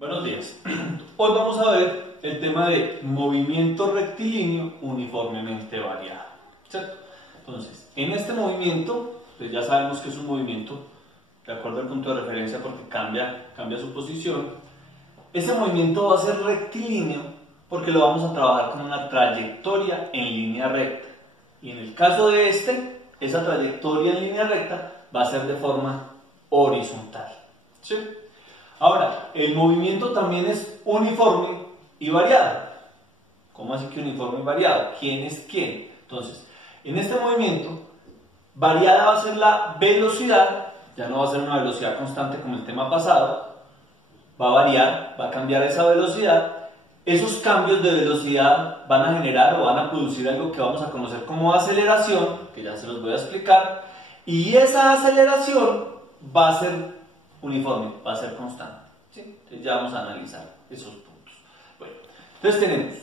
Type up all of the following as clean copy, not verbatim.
Buenos días. Hoy vamos a ver el tema de movimiento rectilíneo uniformemente variado, ¿cierto? Entonces, en este movimiento, pues ya sabemos que es un movimiento de acuerdo al punto de referencia porque cambia su posición. Ese movimiento va a ser rectilíneo porque lo vamos a trabajar con una trayectoria en línea recta. Y en el caso de esa trayectoria en línea recta va a ser de forma horizontal, ¿sí? Ahora, el movimiento también es uniforme y variado. ¿Cómo así que uniforme y variado? ¿Quién es quién? Entonces, en este movimiento, variada va a ser la velocidad, ya no va a ser una velocidad constante como el tema pasado, va a variar, va a cambiar esa velocidad. Esos cambios de velocidad van a generar o van a producir algo que vamos a conocer como aceleración, que ya se los voy a explicar, y esa aceleración va a ser uniforme, va a ser constante, ¿sí? Entonces ya vamos a analizar esos puntos. Bueno, entonces tenemos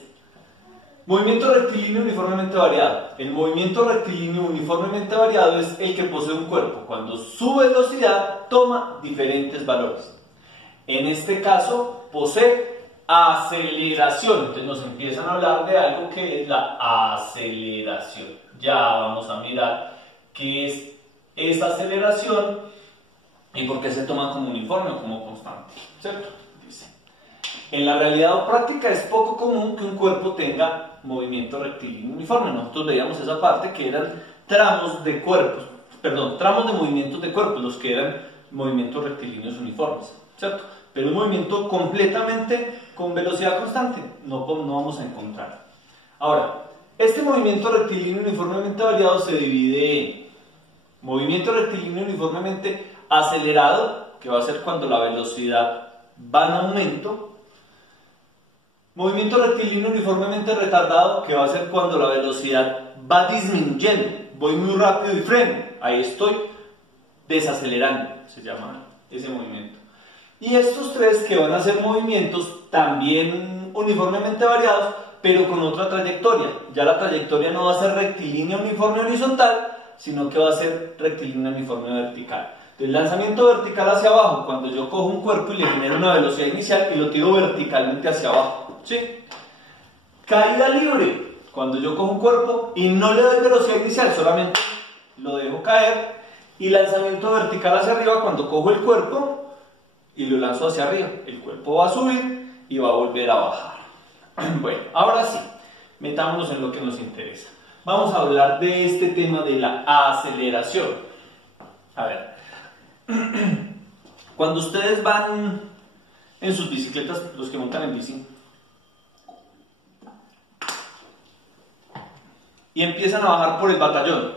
movimiento rectilíneo uniformemente variado. El movimiento rectilíneo uniformemente variado es el que posee un cuerpo cuando su velocidad toma diferentes valores. En este caso posee aceleración, entonces nos empiezan a hablar de algo que es la aceleración. Ya vamos a mirar qué es esa aceleración y por qué se toma como uniforme o como constante, ¿cierto? Dice, en la realidad o práctica es poco común que un cuerpo tenga movimiento rectilíneo uniforme. Nosotros veíamos esa parte que eran tramos de cuerpos, tramos de movimientos de cuerpos, los que eran movimientos rectilíneos uniformes, ¿cierto? Pero un movimiento completamente con velocidad constante no vamos a encontrar. Ahora, este movimiento rectilíneo uniformemente variado se divide en movimiento rectilíneo uniformemente acelerado, que va a ser cuando la velocidad va en aumento. Movimiento rectilíneo uniformemente retardado, que va a ser cuando la velocidad va disminuyendo. Voy muy rápido y freno. Ahí estoy desacelerando, se llama ese movimiento. Y estos tres que van a ser movimientos también uniformemente variados, pero con otra trayectoria. Ya la trayectoria no va a ser rectilínea uniforme horizontal, sino que va a ser rectilínea uniforme vertical. El lanzamiento vertical hacia abajo, cuando yo cojo un cuerpo y le genero una velocidad inicial y lo tiro verticalmente hacia abajo, ¿sí? Caída libre, cuando yo cojo un cuerpo y no le doy velocidad inicial, solamente lo dejo caer. Y lanzamiento vertical hacia arriba, cuando cojo el cuerpo y lo lanzo hacia arriba, el cuerpo va a subir y va a volver a bajar. Bueno, ahora sí, metámonos en lo que nos interesa. Vamos a hablar de este tema de la aceleración. A ver, cuando ustedes van en sus bicicletas, los que montan en bici, y empiezan a bajar por el batallón,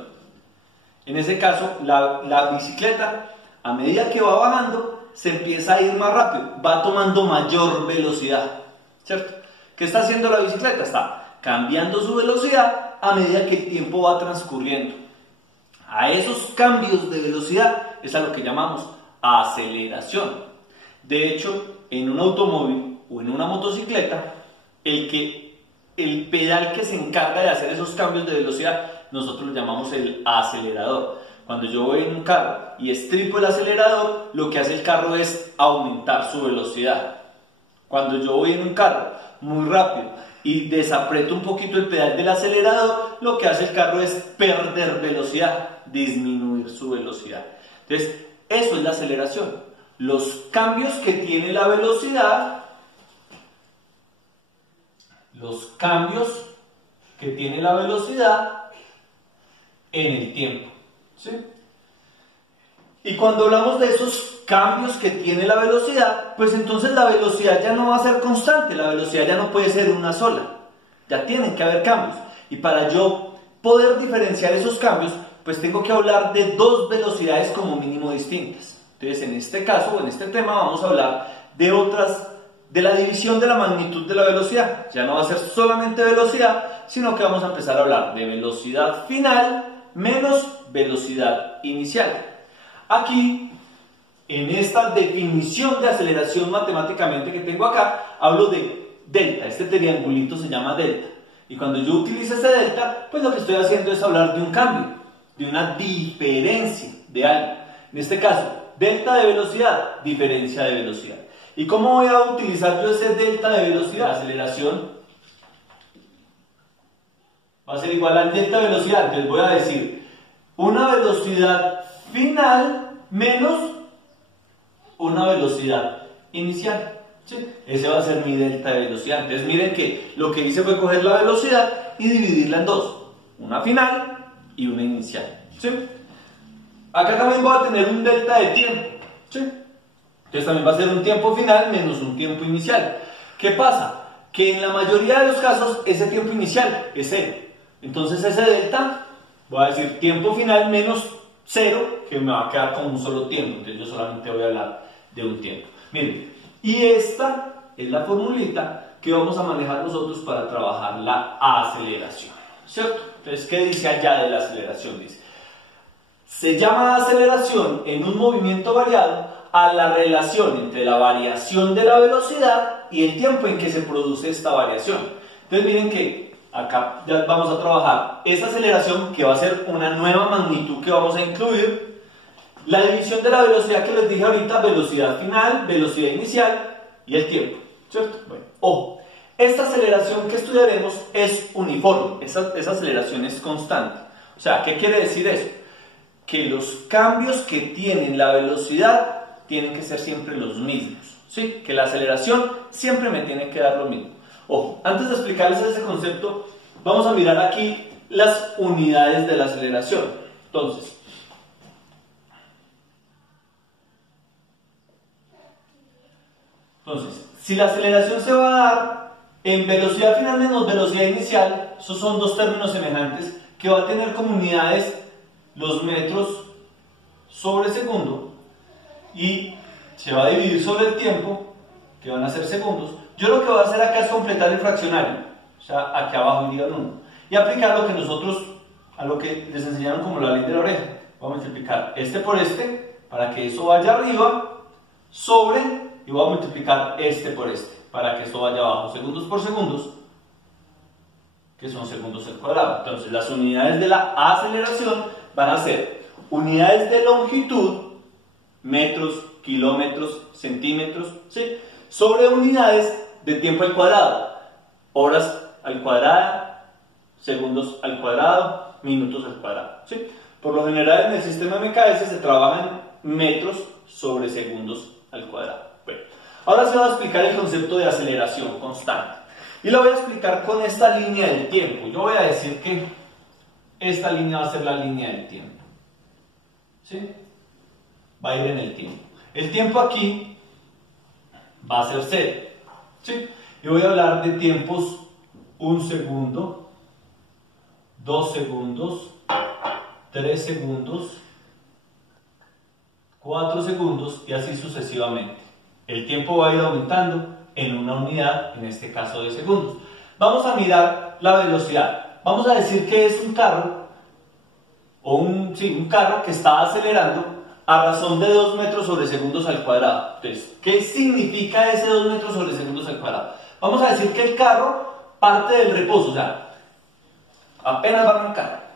en ese caso la bicicleta, a medida que va bajando, se empieza a ir más rápido, va tomando mayor velocidad, ¿cierto? ¿Qué está haciendo la bicicleta? Está cambiando su velocidad a medida que el tiempo va transcurriendo. A esos cambios de velocidad es a lo que llamamos aceleración. De hecho, en un automóvil o en una motocicleta, el pedal que se encarga de hacer esos cambios de velocidad, nosotros lo llamamos el acelerador. Cuando yo voy en un carro y estripo el acelerador, lo que hace el carro es aumentar su velocidad. Cuando yo voy en un carro muy rápido y desaprieto un poquito el pedal del acelerador, lo que hace el carro es perder velocidad, disminuir su velocidad. Entonces, eso es la aceleración. Los cambios que tiene la velocidad, en el tiempo, ¿sí? Y cuando hablamos de esos cambios que tiene la velocidad, pues entonces la velocidad ya no va a ser constante, la velocidad ya no puede ser una sola, ya tienen que haber cambios. Y para yo poder diferenciar esos cambios, pues tengo que hablar de dos velocidades como mínimo distintas. Entonces en este caso, en este tema vamos a hablar de la división de la magnitud de la velocidad. Ya no va a ser solamente velocidad, sino que vamos a empezar a hablar de velocidad final menos velocidad inicial. Aquí, en esta definición de aceleración matemáticamente que tengo acá, hablo de delta. Este triangulito se llama delta. Y cuando yo utilizo ese delta, pues lo que estoy haciendo es hablar de un cambio, de una diferencia de algo. En este caso, delta de velocidad, diferencia de velocidad. ¿Y cómo voy a utilizar yo ese delta de velocidad? La aceleración va a ser igual al delta de velocidad. Entonces voy a decir una velocidad final menos una velocidad inicial. ¿Sí? Ese va a ser mi delta de velocidad. Entonces miren que lo que hice fue coger la velocidad y dividirla en dos. Una final y una inicial. ¿Sí? Acá también voy a tener un delta de tiempo. ¿Sí? Entonces también va a ser un tiempo final menos un tiempo inicial. ¿Qué pasa? Que en la mayoría de los casos ese tiempo inicial es 0. Entonces ese delta, voy a decir tiempo final menos 0, que me va a quedar con un solo tiempo. Entonces yo solamente voy a hablar de un tiempo. Miren, y esta es la formulita que vamos a manejar nosotros para trabajar la aceleración. ¿Cierto? Entonces, ¿qué dice allá de la aceleración? Dice, se llama aceleración en un movimiento variado a la relación entre la variación de la velocidad y el tiempo en que se produce esta variación. Entonces miren que acá ya vamos a trabajar esa aceleración, que va a ser una nueva magnitud que vamos a incluir, la división de la velocidad que les dije ahorita, velocidad final, velocidad inicial y el tiempo, ¿cierto? Bueno, ojo, esta aceleración que estudiaremos es uniforme, esa aceleración es constante. O sea, ¿qué quiere decir eso? Que los cambios que tiene la velocidad tienen que ser siempre los mismos, ¿sí? Que la aceleración siempre me tiene que dar lo mismo. Ojo, antes de explicarles ese concepto, vamos a mirar aquí las unidades de la aceleración. Entonces, si la aceleración se va a dar en velocidad final menos velocidad inicial, esos son dos términos semejantes, que va a tener como unidades los metros sobre segundo, y se va a dividir sobre el tiempo, que van a ser segundos. Yo lo que voy a hacer acá es completar el fraccionario, o sea, aquí abajo irían 1, y aplicar lo que nosotros, a lo que les enseñaron como la ley de la oreja. Voy a multiplicar este por este, para que eso vaya arriba, sobre, y voy a multiplicar este por este, para que esto vaya abajo, segundos por segundos, que son segundos al cuadrado. Entonces, las unidades de la aceleración van a ser unidades de longitud, metros, kilómetros, centímetros, ¿sí? Sobre unidades de tiempo al cuadrado, horas al cuadrado, segundos al cuadrado, minutos al cuadrado, ¿sí? Por lo general en el sistema MKS se trabajan metros sobre segundos al cuadrado. Bueno, ahora se va a explicar el concepto de aceleración constante. Y lo voy a explicar con esta línea del tiempo. Yo voy a decir que esta línea va a ser la línea del tiempo. ¿Sí? Va a ir en el tiempo. El tiempo aquí va a ser 0. ¿Sí? Y voy a hablar de tiempos 1 segundo, 2 segundos, 3 segundos, 4 segundos y así sucesivamente. El tiempo va a ir aumentando en una unidad, en este caso de segundos. Vamos a mirar la velocidad. Vamos a decir que es un carro, o un carro que está acelerando a razón de 2 metros sobre segundos al cuadrado. Entonces, ¿qué significa ese 2 metros sobre segundos al cuadrado? Vamos a decir que el carro parte del reposo, o sea, apenas va a arrancar,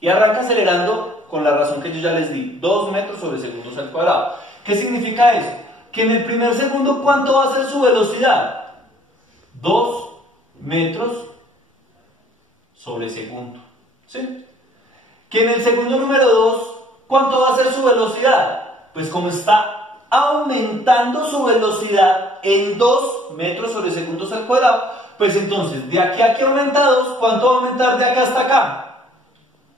y arranca acelerando con la razón que yo ya les di, 2 metros sobre segundos al cuadrado. ¿Qué significa eso? Que en el primer segundo, ¿cuánto va a ser su velocidad? 2 metros sobre segundo. ¿Sí? Que en el segundo número 2, ¿cuánto va a ser su velocidad? Pues como está aumentando su velocidad en 2 metros sobre segundos al cuadrado, pues entonces de aquí a aquí aumenta 2, ¿cuánto va a aumentar de acá hasta acá?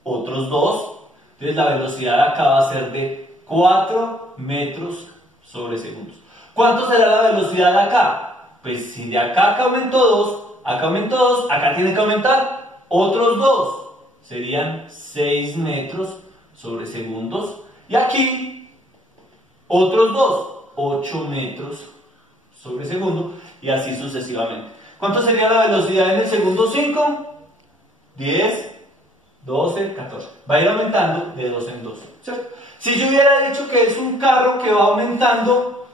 Otros 2. Entonces la velocidad de acá va a ser de 4 metros sobre segundos. ¿Cuánto será la velocidad de acá? Pues si de acá aumentó 2, acá aumentó 2, acá tiene que aumentar otros 2. Serían 6 metros sobre segundos. Y aquí otros 2, 8 metros sobre segundo. Y así sucesivamente. ¿Cuánto sería la velocidad en el segundo 5? 10, 12, 14. Va a ir aumentando de 2 en 2. ¿Cierto? Si yo hubiera dicho que es un carro que va aumentando,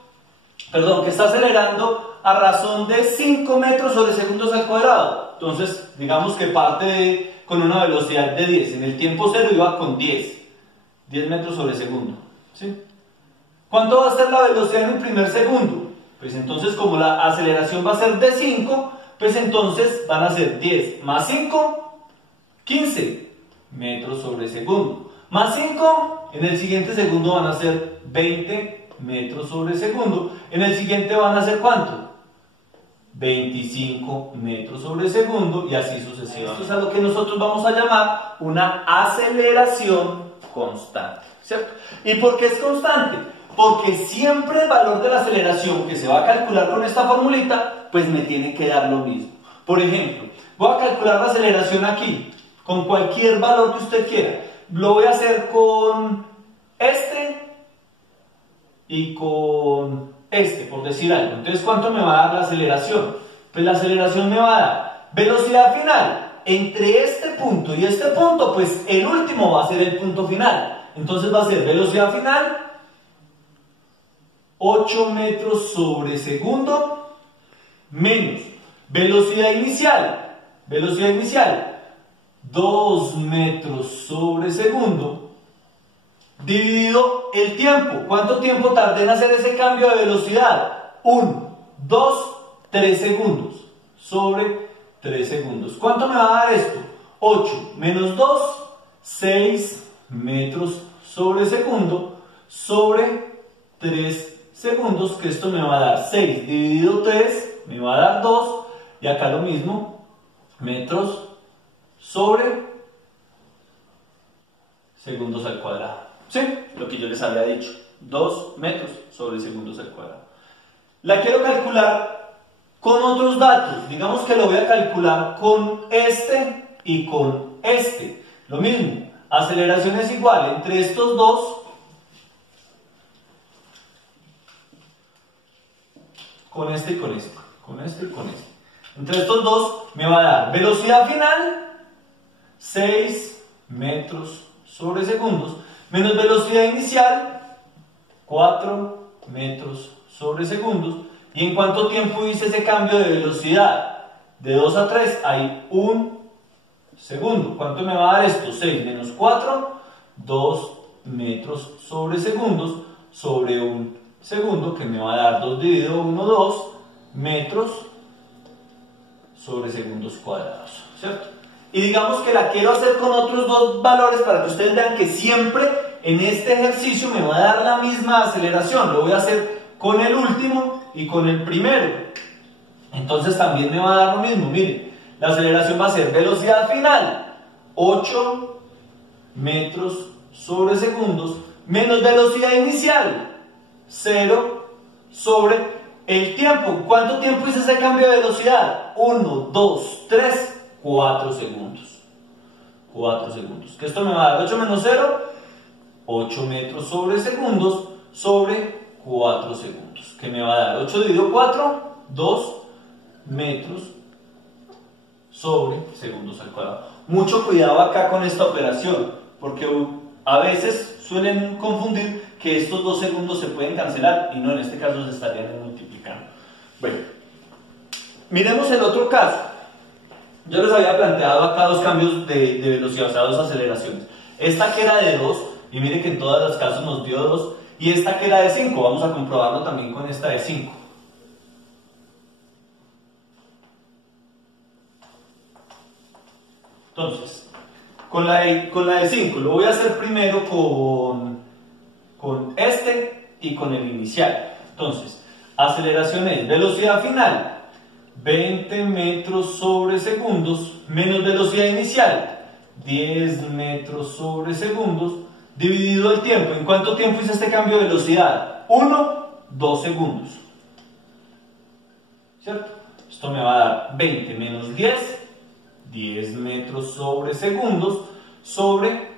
que está acelerando a razón de 5 metros sobre segundos al cuadrado, entonces digamos que parte con una velocidad de 10. En el tiempo 0 iba con 10 metros sobre segundo. ¿Sí? ¿Cuánto va a ser la velocidad en el primer segundo? Pues entonces como la aceleración va a ser de 5, pues entonces van a ser 10 más 5, 15 metros sobre segundo. Más 5, en el siguiente segundo van a ser 20 metros sobre segundo. En el siguiente van a ser ¿cuánto? 25 metros sobre segundo y así sucesivamente. Esto es a lo que nosotros vamos a llamar una aceleración constante, ¿cierto? ¿Y por qué es constante? Porque siempre el valor de la aceleración que se va a calcular con esta formulita, pues me tiene que dar lo mismo. Por ejemplo, voy a calcular la aceleración aquí, con cualquier valor que usted quiera. Lo voy a hacer con este y con este, por decir algo. Entonces, ¿cuánto me va a dar la aceleración? Pues la aceleración me va a dar velocidad final. Entre este punto y este punto, pues el último va a ser el punto final. Entonces va a ser velocidad final 8 metros sobre segundo menos velocidad inicial 2 metros sobre segundo dividido el tiempo. ¿Cuánto tiempo tardé en hacer ese cambio de velocidad? 1, 2, 3 segundos sobre 3 segundos. ¿Cuánto me va a dar esto? 8 menos 2, 6 metros sobre segundo sobre 3 segundos, que esto me va a dar 6 dividido 3, me va a dar 2, y acá lo mismo, metros sobre segundos al cuadrado. ¿Sí? Lo que yo les había dicho, 2 metros sobre segundos al cuadrado. La quiero calcular con otros datos. Digamos que lo voy a calcular con este y con este. Lo mismo, aceleración es igual entre estos dos, con este y con este, con este y con este. Entre estos dos me va a dar velocidad final 6 metros sobre segundos menos velocidad inicial 4 metros sobre segundos. ¿Y en cuánto tiempo hice ese cambio de velocidad? De 2 a 3 hay 1 segundo. ¿Cuánto me va a dar esto? 6 menos 4, 2 metros sobre segundos sobre 1 segundo, que me va a dar 2 dividido 1, 2 metros sobre segundos cuadrados, ¿cierto? Y digamos que la quiero hacer con otros dos valores para que ustedes vean que siempre en este ejercicio me va a dar la misma aceleración. Lo voy a hacer con el último y con el primero. Entonces también me va a dar lo mismo. Miren, la aceleración va a ser velocidad final 8 metros sobre segundos menos velocidad inicial 0 sobre el tiempo. ¿Cuánto tiempo hice ese cambio de velocidad? 1, 2, 3, 4 segundos. 4 segundos. Que esto me va a dar 8 menos 0, 8 metros sobre segundos sobre 4 segundos. Que me va a dar 8 dividido 4, 2 metros sobre segundos al cuadrado. Mucho cuidado acá con esta operación, porque a veces suelen confundir que estos 2 segundos se pueden cancelar y no, en este caso se estarían multiplicando. Bueno, miremos el otro caso. Yo les había planteado acá dos cambios de velocidad, o sea, dos aceleraciones. Esta que era de 2, y miren que en todos los casos nos dio 2, y esta que era de 5, vamos a comprobarlo también con esta de 5. Entonces, con la de 5, lo voy a hacer primero con este y con el inicial. Entonces, aceleración es velocidad final 20 metros sobre segundos menos velocidad inicial 10 metros sobre segundos dividido el tiempo. ¿En cuánto tiempo hice este cambio de velocidad? 1, 2 segundos. ¿Cierto? Esto me va a dar 20 menos 10, 10 metros sobre segundos sobre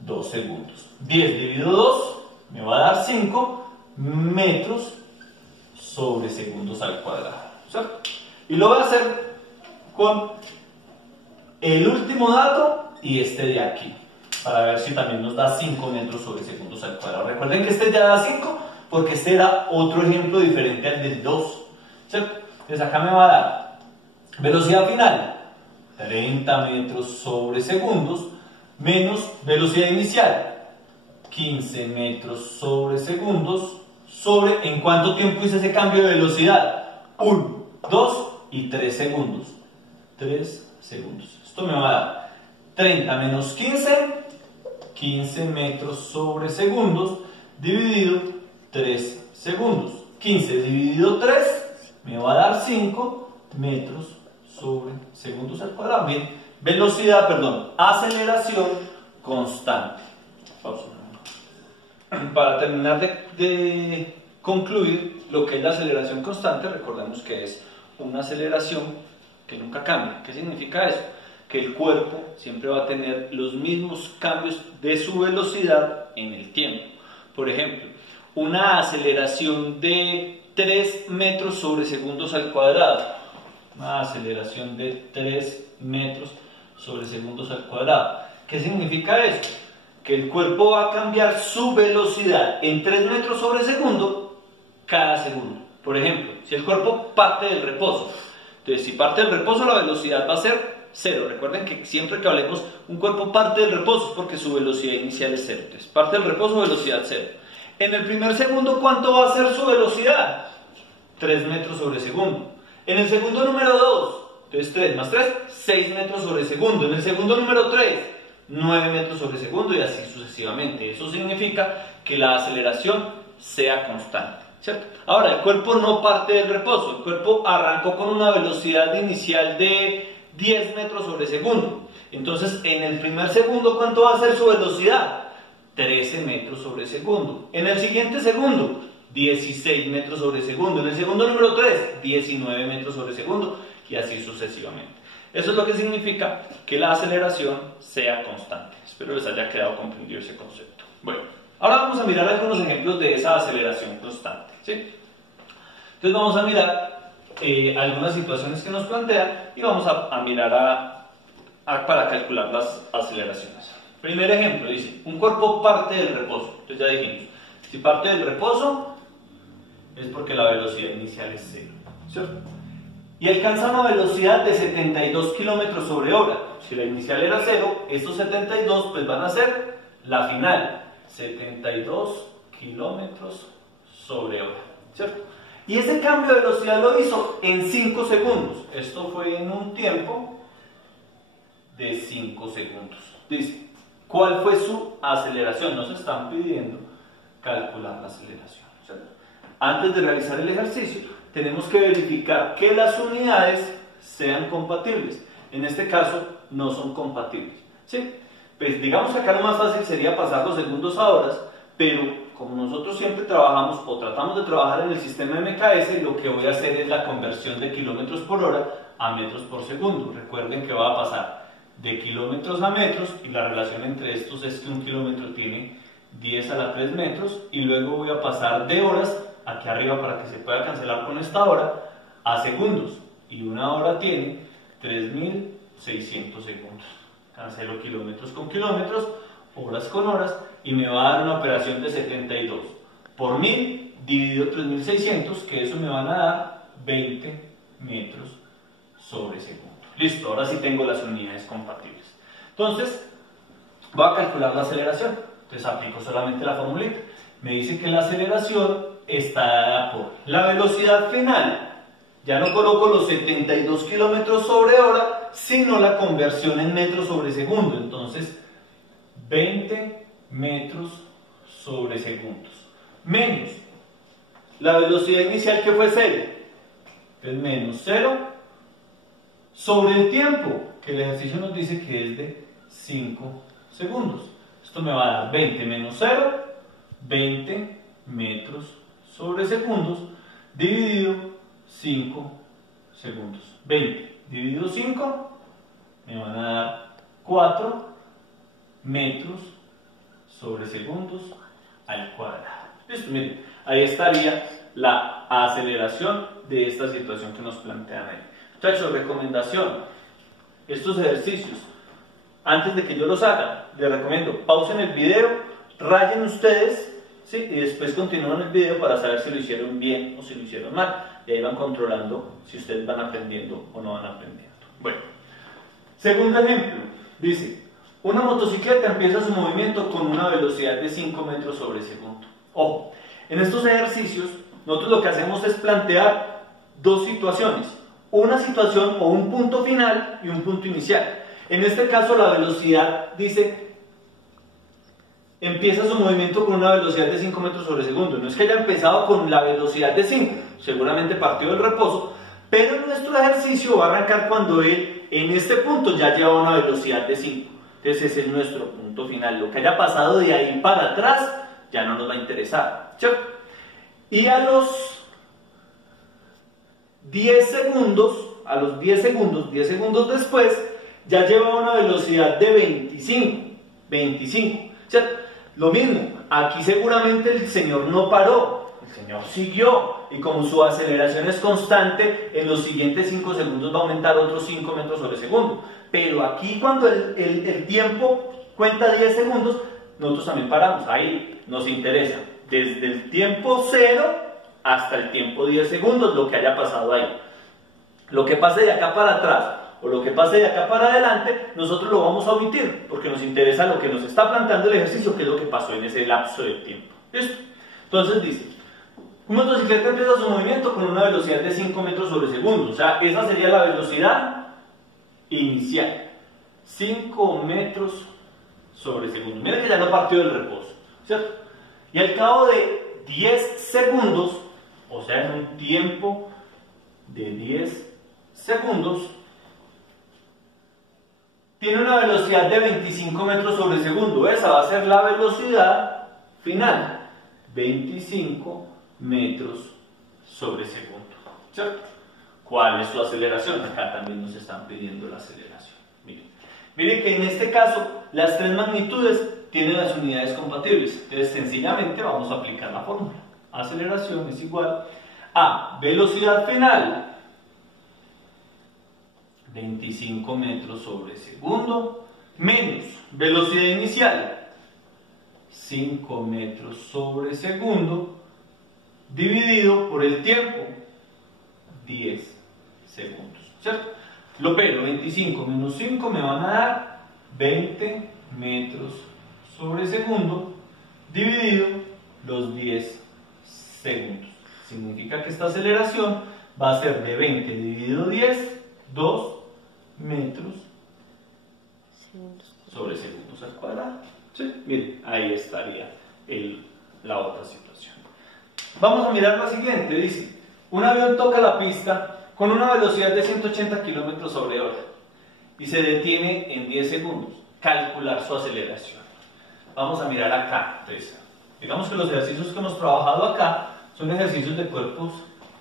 2 segundos. 10 dividido 2 me va a dar 5 metros sobre segundos al cuadrado, ¿cierto? Y lo voy a hacer con el último dato y este de aquí, para ver si también nos da 5 metros sobre segundos al cuadrado. Recuerden que este ya da 5 porque este era otro ejemplo diferente al del 2, ¿cierto? Entonces acá me va a dar velocidad final 30 metros sobre segundos menos velocidad inicial 15 metros sobre segundos ¿En cuánto tiempo hice ese cambio de velocidad? 1, 2 y 3 segundos. 3 segundos. Esto me va a dar 30 menos 15 metros sobre segundos, dividido 3 segundos. 15 dividido 3 me va a dar 5 metros sobre segundos al cuadrado. Bien, aceleración constante. Pausa. Para terminar de concluir lo que es la aceleración constante, recordemos que es una aceleración que nunca cambia. ¿Qué significa eso? Que el cuerpo siempre va a tener los mismos cambios de su velocidad en el tiempo. Por ejemplo, una aceleración de 3 metros sobre segundos al cuadrado. Una aceleración de 3 metros sobre segundos al cuadrado. ¿Qué significa eso? Que el cuerpo va a cambiar su velocidad en 3 metros sobre segundo cada segundo. Por ejemplo, si el cuerpo parte del reposo, entonces si parte del reposo la velocidad va a ser 0. Recuerden que siempre que hablemos un cuerpo parte del reposo es porque su velocidad inicial es 0. Entonces parte del reposo, velocidad 0. En el primer segundo, ¿cuánto va a ser su velocidad? 3 metros sobre segundo. En el segundo número 2, entonces 3 más 3, 6 metros sobre segundo. En el segundo número 3, 9 metros sobre segundo y así sucesivamente. Eso significa que la aceleración sea constante, ¿cierto? Ahora, el cuerpo no parte del reposo. El cuerpo arrancó con una velocidad inicial de 10 metros sobre segundo. Entonces, en el primer segundo, ¿cuánto va a ser su velocidad? 13 metros sobre segundo. En el siguiente segundo, 16 metros sobre segundo. En el segundo número 3, 19 metros sobre segundo y así sucesivamente. Eso es lo que significa que la aceleración sea constante. Espero les haya quedado comprendido ese concepto. Bueno, ahora vamos a mirar algunos ejemplos de esa aceleración constante, ¿sí? Entonces vamos a mirar algunas situaciones que nos plantean y vamos a mirar para calcular las aceleraciones. Primer ejemplo, dice, un cuerpo parte del reposo. Entonces ya dijimos, si parte del reposo es porque la velocidad inicial es 0, ¿cierto? Y alcanza una velocidad de 72 km sobre hora. Si la inicial era 0, estos 72 pues van a ser la final, 72 km sobre hora, ¿cierto? Y ese cambio de velocidad lo hizo en 5 segundos. Esto fue en un tiempo de 5 segundos. Dice, ¿cuál fue su aceleración? Nos están pidiendo calcular la aceleración, ¿cierto? Antes de realizar el ejercicio, tenemos que verificar que las unidades sean compatibles. En este caso, no son compatibles, ¿sí? Pues digamos que acá lo más fácil sería pasar los segundos a horas, pero como nosotros siempre trabajamos o tratamos de trabajar en el sistema MKS, lo que voy a hacer es la conversión de kilómetros por hora a metros por segundo. Recuerden que va a pasar de kilómetros a metros y la relación entre estos es que un kilómetro tiene 10 a la 3 metros y luego voy a pasar de horas aquí arriba para que se pueda cancelar con esta hora a segundos y una hora tiene 3600 segundos. Cancelo kilómetros con kilómetros, horas con horas y me va a dar una operación de 72 por 1000 dividido 3600, que eso me van a dar 20 metros sobre segundo. Listo, ahora sí tengo las unidades compatibles. Entonces, voy a calcular la aceleración. Entonces aplico solamente la formulita. Me dice que la aceleración está dada por la velocidad final. Ya no coloco los 72 kilómetros sobre hora, sino la conversión en metros sobre segundo. Entonces, 20 metros sobre segundos. Menos la velocidad inicial que fue 0. Entonces, menos 0 sobre el tiempo, que el ejercicio nos dice que es de 5 segundos. Esto me va a dar 20 menos 0, 20 metros sobre segundos, dividido 5 segundos. 20 dividido 5 me van a dar 4 metros sobre segundos al cuadrado. Listo, miren, ahí estaría la aceleración de esta situación que nos plantean ahí. Muchachos, recomendación, estos ejercicios, antes de que yo los haga, les recomiendo, pausen el video, rayen ustedes, ¿sí? Y después continúan el video para saber si lo hicieron bien o si lo hicieron mal. Y ahí van controlando si ustedes van aprendiendo o no van aprendiendo. Bueno, segundo ejemplo, dice, una motocicleta empieza su movimiento con una velocidad de 5 metros sobre segundo. Ojo, En estos ejercicios, nosotros lo que hacemos es plantear dos situaciones. Una situación o un punto final y un punto inicial. En este caso, la velocidad dice, empieza su movimiento con una velocidad de 5 metros sobre segundo. No es que haya empezado con la velocidad de 5, seguramente partió del reposo, pero nuestro ejercicio va a arrancar cuando él, en este punto, ya lleva una velocidad de 5. Entonces ese es nuestro punto final. Lo que haya pasado de ahí para atrás ya no nos va a interesar, ¿cierto? Y a los 10 segundos, 10 segundos después, ya lleva una velocidad de 25, ¿cierto? Lo mismo, aquí seguramente el señor no paró, el señor siguió, y como su aceleración es constante, en los siguientes 5 segundos va a aumentar otros 5 metros sobre segundo. Pero aquí cuando el tiempo cuenta 10 segundos, nosotros también paramos, ahí nos interesa, desde el tiempo 0 hasta el tiempo 10 segundos, lo que haya pasado ahí. Lo que pase de acá para atrás o lo que pase de acá para adelante, nosotros lo vamos a omitir, porque nos interesa lo que nos está planteando el ejercicio, que es lo que pasó en ese lapso de tiempo. ¿Listo? Entonces dice, un motocicleta empieza su movimiento con una velocidad de 5 metros sobre segundo, o sea, esa sería la velocidad inicial, 5 metros sobre segundo. Miren que ya no partió del reposo, ¿cierto? Y al cabo de 10 segundos, o sea, en un tiempo de 10 segundos, tiene una velocidad de 25 metros sobre segundo. Esa va a ser la velocidad final, 25 metros sobre segundo, ¿cierto? ¿Cuál es su aceleración? Acá también nos están pidiendo la aceleración. Miren que en este caso las tres magnitudes tienen las unidades compatibles. Entonces sencillamente vamos a aplicar la fórmula. Aceleración es igual a velocidad final, 25 metros sobre segundo, menos velocidad inicial, 5 metros sobre segundo, dividido por el tiempo, 10 segundos, ¿cierto? Lo pero, 25 menos 5 me van a dar 20 metros sobre segundo, dividido los 10 segundos. Significa que esta aceleración va a ser de 20 dividido 10, 2 metros sobre segundos al cuadrado. ¿Sí? Miren, ahí estaría la otra situación. Vamos a mirar la siguiente. Dice, un avión toca la pista con una velocidad de 180 km sobre hora y se detiene en 10 segundos. Calcular su aceleración. Vamos a mirar acá. Entonces, digamos que los ejercicios que hemos trabajado acá son ejercicios de cuerpos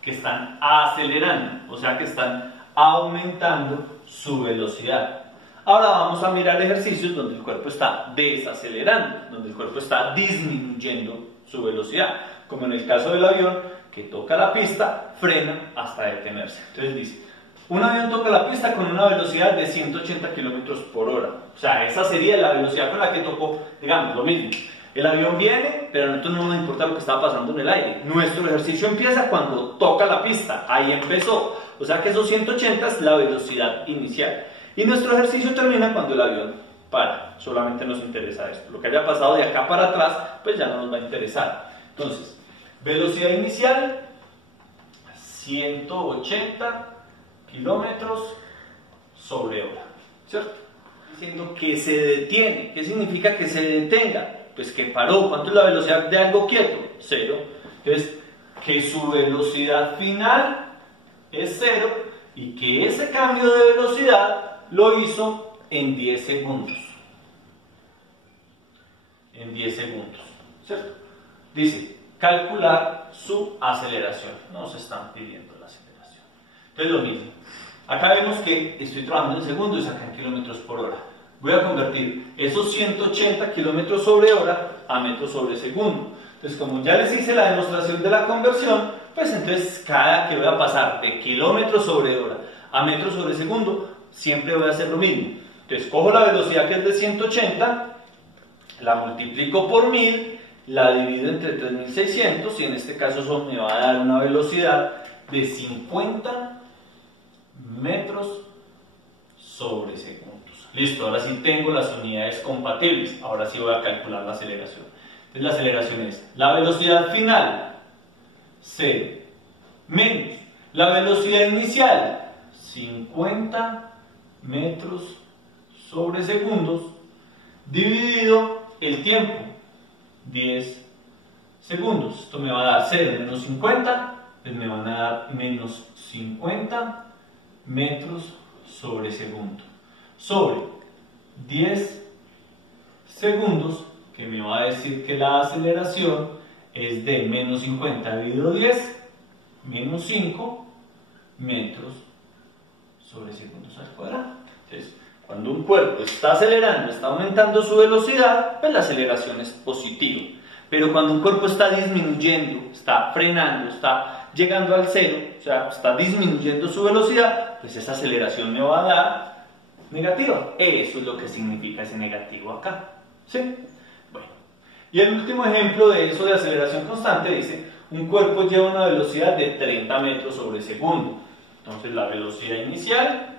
que están acelerando, o sea que están aumentando su velocidad. Ahora vamos a mirar ejercicios donde el cuerpo está desacelerando, donde el cuerpo está disminuyendo su velocidad, como en el caso del avión que toca la pista, frena hasta detenerse. Entonces dice, un avión toca la pista con una velocidad de 180 km por hora. O sea, esa sería la velocidad con la que tocó, digamos, lo mismo. El avión viene, pero a nosotros no nos importa lo que estaba pasando en el aire. Nuestro ejercicio empieza cuando toca la pista, ahí empezó. O sea que esos 180 es la velocidad inicial. Y nuestro ejercicio termina cuando el avión para. Solamente nos interesa esto. Lo que haya pasado de acá para atrás, pues ya no nos va a interesar. Entonces, velocidad inicial, 180 kilómetros sobre hora, ¿cierto? Diciendo que se detiene. ¿Qué significa que se detenga? Pues que paró. ¿Cuánto es la velocidad de algo quieto? 0. Entonces, que su velocidad final es 0 y que ese cambio de velocidad lo hizo en 10 segundos. En 10 segundos, ¿cierto? Dice, calcular su aceleración. Nos están pidiendo la aceleración. Entonces lo mismo. Acá vemos que estoy trabajando en segundos y acá en kilómetros por hora. Voy a convertir esos 180 kilómetros sobre hora a metros sobre segundo. Entonces, como ya les hice la demostración de la conversión, pues entonces cada que voy a pasar de kilómetros sobre hora a metros sobre segundo, siempre voy a hacer lo mismo. Entonces, cojo la velocidad que es de 180, la multiplico por 1000, la divido entre 3600 y en este caso eso me va a dar una velocidad de 50 metros sobre segundos. Listo, ahora sí tengo las unidades compatibles. Ahora sí voy a calcular la aceleración. Entonces la aceleración es la velocidad final, 0, menos la velocidad inicial, 50 metros sobre segundos, dividido el tiempo, 10 segundos. Esto me va a dar 0 menos 50, pues me van a dar menos 50 metros sobre segundo. Sobre 10 segundos, que me va a decir que la aceleración es de menos 50 dividido 10, menos 5 metros sobre segundos al cuadrado. Entonces, cuando un cuerpo está acelerando, está aumentando su velocidad, pues la aceleración es positiva. Pero cuando un cuerpo está disminuyendo, está frenando, está llegando al cero, o sea, está disminuyendo su velocidad, pues esa aceleración me va a dar negativa. Eso es lo que significa ese negativo acá. ¿Sí? Bueno. Y el último ejemplo de eso de aceleración constante dice, un cuerpo lleva una velocidad de 30 metros sobre segundo. Entonces la velocidad inicial,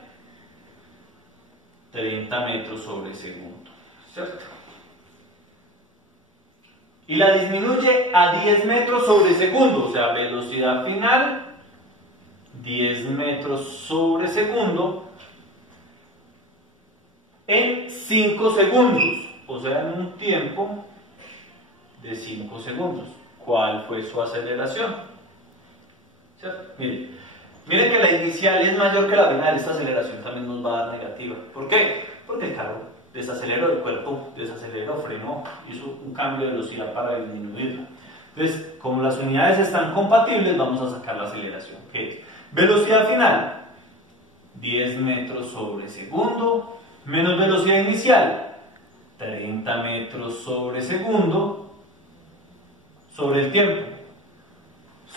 30 metros sobre segundo. ¿Cierto? Y la disminuye a 10 metros sobre segundo, o sea, velocidad final, 10 metros sobre segundo, en 5 segundos, o sea, en un tiempo de 5 segundos. ¿Cuál fue su aceleración? ¿Cierto? Miren que la inicial es mayor que la final, esta aceleración también nos va a dar negativa. ¿Por qué? Porque el carro desaceleró, el cuerpo desaceleró, frenó, hizo un cambio de velocidad para disminuirla. Entonces, como las unidades están compatibles, vamos a sacar la aceleración, que es velocidad final, 10 metros sobre segundo, menos velocidad inicial, 30 metros sobre segundo, sobre el tiempo,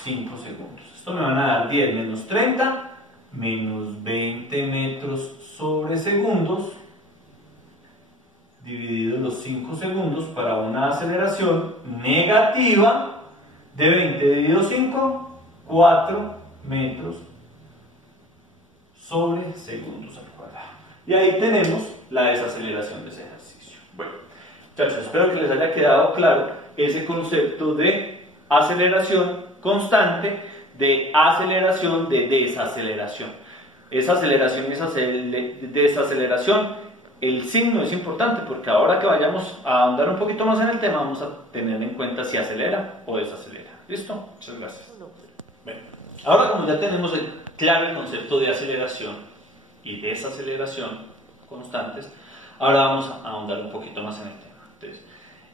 5 segundos. Esto me van a dar 10 menos 30, menos 20 metros sobre segundos, dividido los 5 segundos para una aceleración negativa de 20 dividido 5, 4 metros sobre segundos al cuadrado. Y ahí tenemos la desaceleración de ese ejercicio. Bueno, muchachos, espero que les haya quedado claro ese concepto de aceleración constante, de aceleración, de desaceleración. Esa aceleración y esa desaceleración, el signo es importante porque ahora que vayamos a ahondar un poquito más en el tema, vamos a tener en cuenta si acelera o desacelera. ¿Listo? Muchas gracias. Bueno, ahora como ya tenemos claro el concepto de aceleración y desaceleración constantes, ahora vamos a ahondar un poquito más en el tema. Entonces,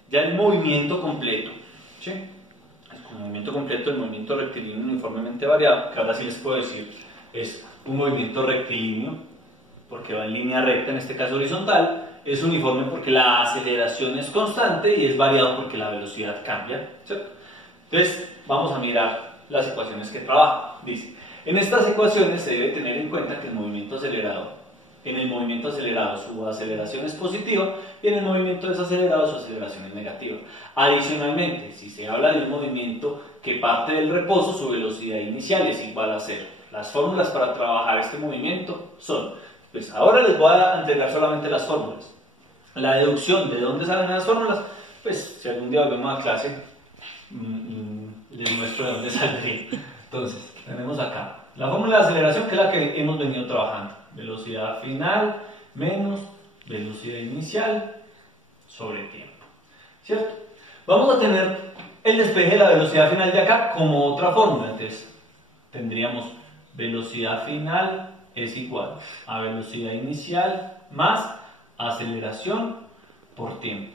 ya el movimiento completo, ¿sí? El movimiento completo, el movimiento rectilíneo uniformemente variado, que ahora sí les puedo decir, es un movimiento rectilíneo porque va en línea recta, en este caso horizontal, es uniforme porque la aceleración es constante y es variado porque la velocidad cambia, ¿cierto? Entonces, vamos a mirar las ecuaciones que trabaja. Dice, en estas ecuaciones se debe tener en cuenta que el movimiento acelerado, en el movimiento acelerado su aceleración es positiva y en el movimiento desacelerado su aceleración es negativa. Adicionalmente, si se habla de un movimiento que parte del reposo, su velocidad inicial es igual a 0. Las fórmulas para trabajar este movimiento son, pues ahora les voy a entregar solamente las fórmulas. La deducción de dónde salen las fórmulas, pues si algún día volvemos a clase, les muestro de dónde saldría. Entonces, tenemos acá la fórmula de aceleración, que es la que hemos venido trabajando. Velocidad final menos velocidad inicial sobre tiempo. ¿Cierto? Vamos a tener el despeje de la velocidad final de acá como otra fórmula. Entonces, tendríamos velocidad final es igual a velocidad inicial más aceleración por tiempo.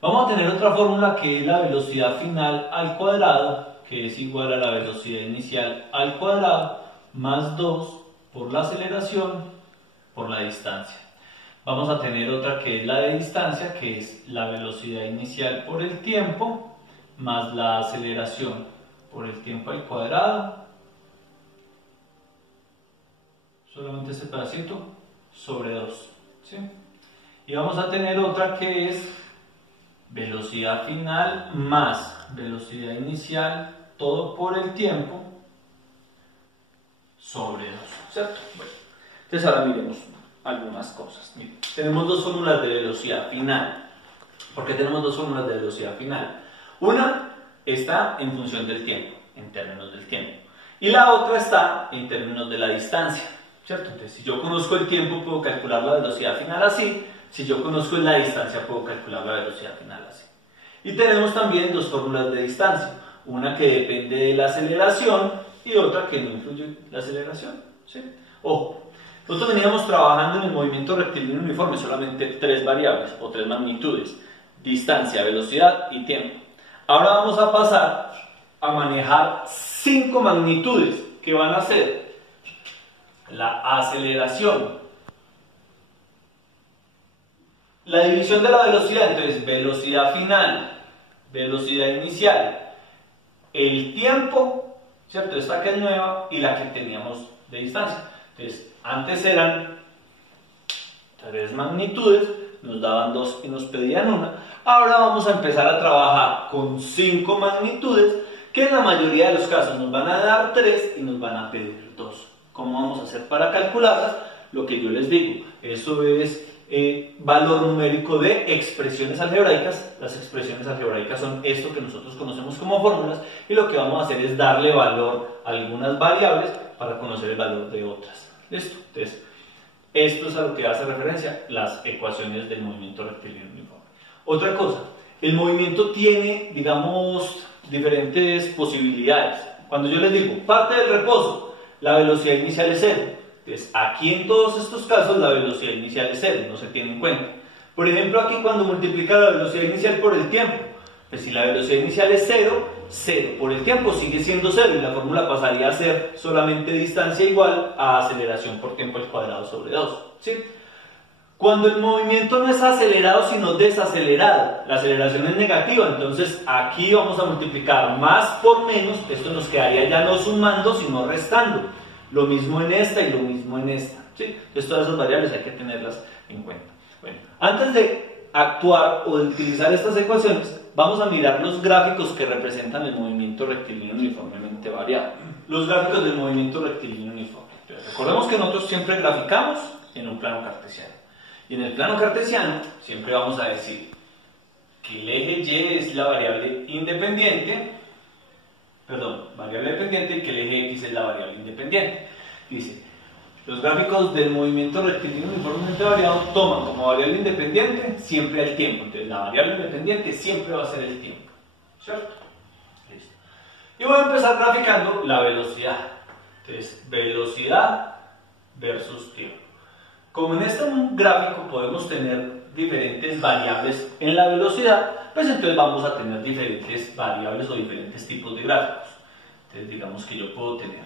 Vamos a tener otra fórmula que es la velocidad final al cuadrado, que es igual a la velocidad inicial al cuadrado más 2 por la aceleración por la distancia. Vamos a tener otra que es la de distancia, que es la velocidad inicial por el tiempo más la aceleración por el tiempo al cuadrado, solamente ese pedacito, sobre 2, ¿sí? Y vamos a tener otra que es velocidad final más velocidad inicial, todo por el tiempo, sobre 2, ¿cierto? Bueno, entonces ahora miremos algunas cosas. Miren, tenemos dos fórmulas de velocidad final. ¿Por qué tenemos dos fórmulas de velocidad final? Una está en función del tiempo, en términos del tiempo, y la otra está en términos de la distancia, ¿cierto? Entonces, si yo conozco el tiempo, puedo calcular la velocidad final así. Si yo conozco la distancia, puedo calcular la velocidad final así. Y tenemos también dos fórmulas de distancia. Una que depende de la aceleración y otra que no influye en la aceleración, ¿sí? Ojo, nosotros veníamos trabajando en el movimiento rectilíneo uniforme solamente tres variables o tres magnitudes: distancia, velocidad y tiempo. Ahora vamos a pasar a manejar 5 magnitudes que van a ser la aceleración, la división de la velocidad, entonces velocidad final, velocidad inicial, el tiempo, ¿cierto? Esta que es nueva y la que teníamos de distancia. Entonces, antes eran 3 magnitudes, nos daban 2 y nos pedían una. Ahora vamos a empezar a trabajar con 5 magnitudes que en la mayoría de los casos nos van a dar 3 y nos van a pedir 2. ¿Cómo vamos a hacer para calcularlas? Lo que yo les digo, eso es valor numérico de expresiones algebraicas. Las expresiones algebraicas son esto que nosotros conocemos como fórmulas, y lo que vamos a hacer es darle valor a algunas variables para conocer el valor de otras. ¿Listo? Entonces, esto es a lo que hace referencia las ecuaciones del movimiento rectilíneo uniforme. Otra cosa, el movimiento tiene, digamos, diferentes posibilidades. Cuando yo les digo parte del reposo, la velocidad inicial es 0. Entonces, aquí en todos estos casos la velocidad inicial es 0, no se tiene en cuenta. Por ejemplo, aquí cuando multiplica la velocidad inicial por el tiempo, pues si la velocidad inicial es 0, 0 por el tiempo sigue siendo 0, y la fórmula pasaría a ser solamente distancia igual a aceleración por tiempo al cuadrado sobre 2. ¿Sí? Cuando el movimiento no es acelerado sino desacelerado, la aceleración es negativa, entonces aquí vamos a multiplicar más por menos. Esto nos quedaría ya no sumando sino restando. Lo mismo en esta y lo mismo en esta, ¿sí? Entonces todas esas variables hay que tenerlas en cuenta. Bueno, antes de actuar o de utilizar estas ecuaciones, vamos a mirar los gráficos que representan el movimiento rectilíneo uniformemente variado. Los gráficos del movimiento rectilíneo uniforme. Entonces, recordemos que nosotros siempre graficamos en un plano cartesiano. Y en el plano cartesiano siempre vamos a decir que el eje Y es la variable independiente, variable dependiente, y que el eje X es la variable independiente. Dice, los gráficos del movimiento rectilíneo uniformemente variado toman como variable independiente siempre el tiempo. Entonces la variable independiente siempre va a ser el tiempo, ¿cierto? Listo. Y voy a empezar graficando la velocidad. Entonces, velocidad versus tiempo. Como en este gráfico podemos tener diferentes variables en la velocidad, pues entonces vamos a tener diferentes variables o diferentes tipos de gráficos. Entonces digamos que yo puedo tener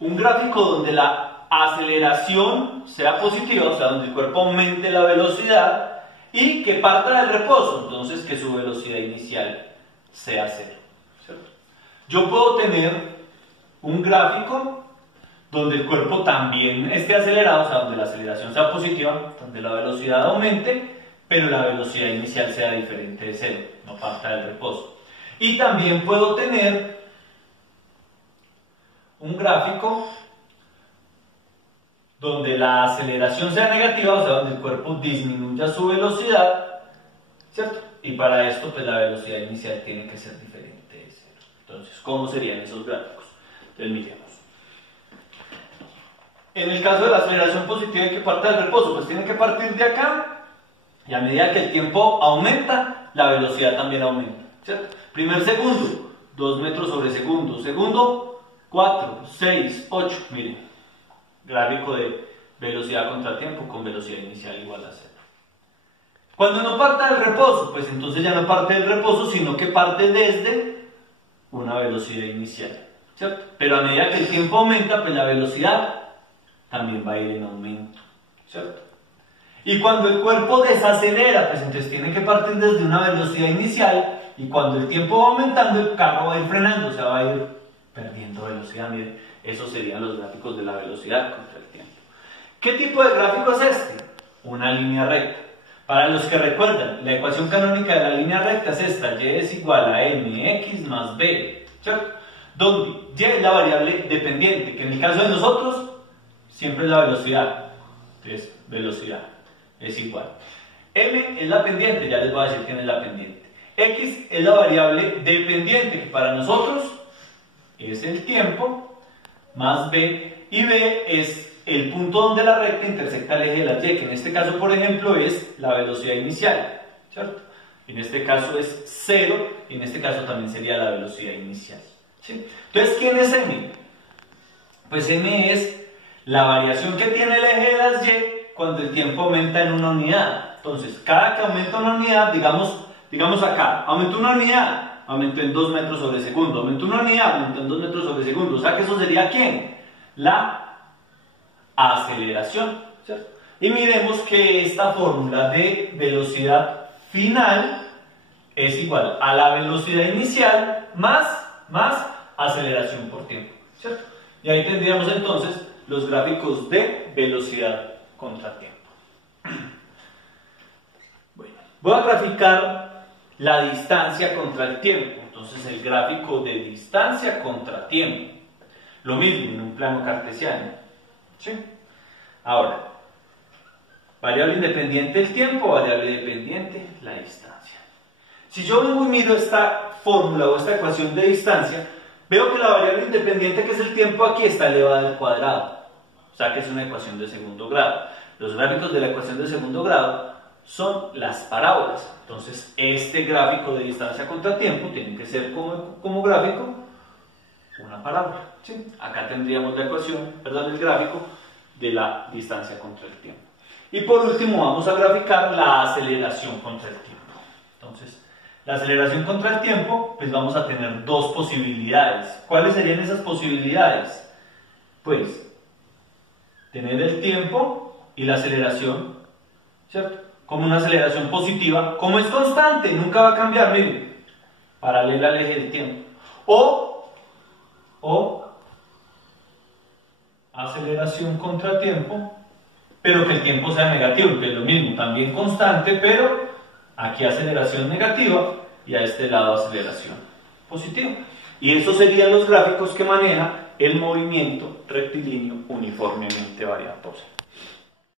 un gráfico donde la aceleración sea positiva, o sea, donde el cuerpo aumente la velocidad y que parta del reposo, entonces que su velocidad inicial sea 0, ¿cierto? Yo puedo tener un gráfico donde el cuerpo también esté acelerado, o sea, donde la aceleración sea positiva, donde la velocidad aumente, pero la velocidad inicial sea diferente de 0, no parta del reposo. Y también puedo tener un gráfico donde la aceleración sea negativa, o sea, donde el cuerpo disminuya su velocidad, ¿cierto? Y para esto, pues la velocidad inicial tiene que ser diferente de 0. Entonces, ¿cómo serían esos gráficos? Entonces, miremos. En el caso de la aceleración positiva y que parte del reposo, pues tiene que partir de acá, y a medida que el tiempo aumenta, la velocidad también aumenta, ¿cierto? Primer segundo, 2 metros sobre segundo. Segundo, 4, 6, 8. Miren, gráfico de velocidad contra tiempo con velocidad inicial igual a 0. Cuando no parta del reposo, pues entonces ya no parte del reposo, sino que parte desde una velocidad inicial, ¿cierto? Pero a medida que el tiempo aumenta, pues la velocidad también va a ir en aumento, ¿cierto? Y cuando el cuerpo desacelera, pues entonces tiene que partir desde una velocidad inicial, y cuando el tiempo va aumentando, el carro va a ir frenando, o sea, va a ir perdiendo velocidad. Miren, esos serían los gráficos de la velocidad contra el tiempo. ¿Qué tipo de gráfico es este? Una línea recta. Para los que recuerdan, la ecuación canónica de la línea recta es esta: y es igual a mx más b, ¿cierto? Donde y es la variable dependiente, que en el caso de nosotros siempre es la velocidad. Entonces, velocidad es igual. M es la pendiente, ya les voy a decir quién es la pendiente. X es la variable dependiente, que para nosotros es el tiempo, más B, y B es el punto donde la recta intersecta el eje de la Y, que en este caso, por ejemplo, es la velocidad inicial, ¿cierto? En este caso es 0, y en este caso también sería la velocidad inicial, ¿sí? Entonces, ¿quién es M? Pues M es la variación que tiene el eje de las Y cuando el tiempo aumenta en una unidad. Entonces, cada que aumenta una unidad, digamos acá, aumentó una unidad, aumentó en 2 metros sobre segundo, aumentó una unidad, aumentó en 2 metros sobre segundo. O sea que eso sería ¿quién? La aceleración, ¿cierto? Y miremos que esta fórmula de velocidad final es igual a la velocidad inicial más aceleración por tiempo, ¿cierto? Y ahí tendríamos entonces los gráficos de velocidad contra tiempo. Bueno, voy a graficar la distancia contra el tiempo. Entonces el gráfico de distancia contra tiempo. Lo mismo en un plano cartesiano, ¿sí? Ahora, variable independiente el tiempo, variable dependiente la distancia. Si yo vengo y miro esta fórmula o esta ecuación de distancia, veo que la variable independiente, que es el tiempo, aquí está elevada al cuadrado. O sea que es una ecuación de segundo grado. Los gráficos de la ecuación de segundo grado son las parábolas. Entonces, este gráfico de distancia contra tiempo tiene que ser como gráfico una parábola, ¿sí? Acá tendríamos la ecuación, perdón, el gráfico de la distancia contra el tiempo. Y por último vamos a graficar la aceleración contra el tiempo. Entonces, la aceleración contra el tiempo, pues vamos a tener dos posibilidades. ¿Cuáles serían esas posibilidades? Pues, tener el tiempo y la aceleración, ¿cierto? Como una aceleración positiva, como es constante, nunca va a cambiar, miren, paralela al eje del tiempo. O aceleración contra tiempo, pero que el tiempo sea negativo, que es lo mismo, también constante, pero aquí aceleración negativa y a este lado aceleración positiva. Y esos serían los gráficos que maneja el movimiento rectilíneo uniformemente variable.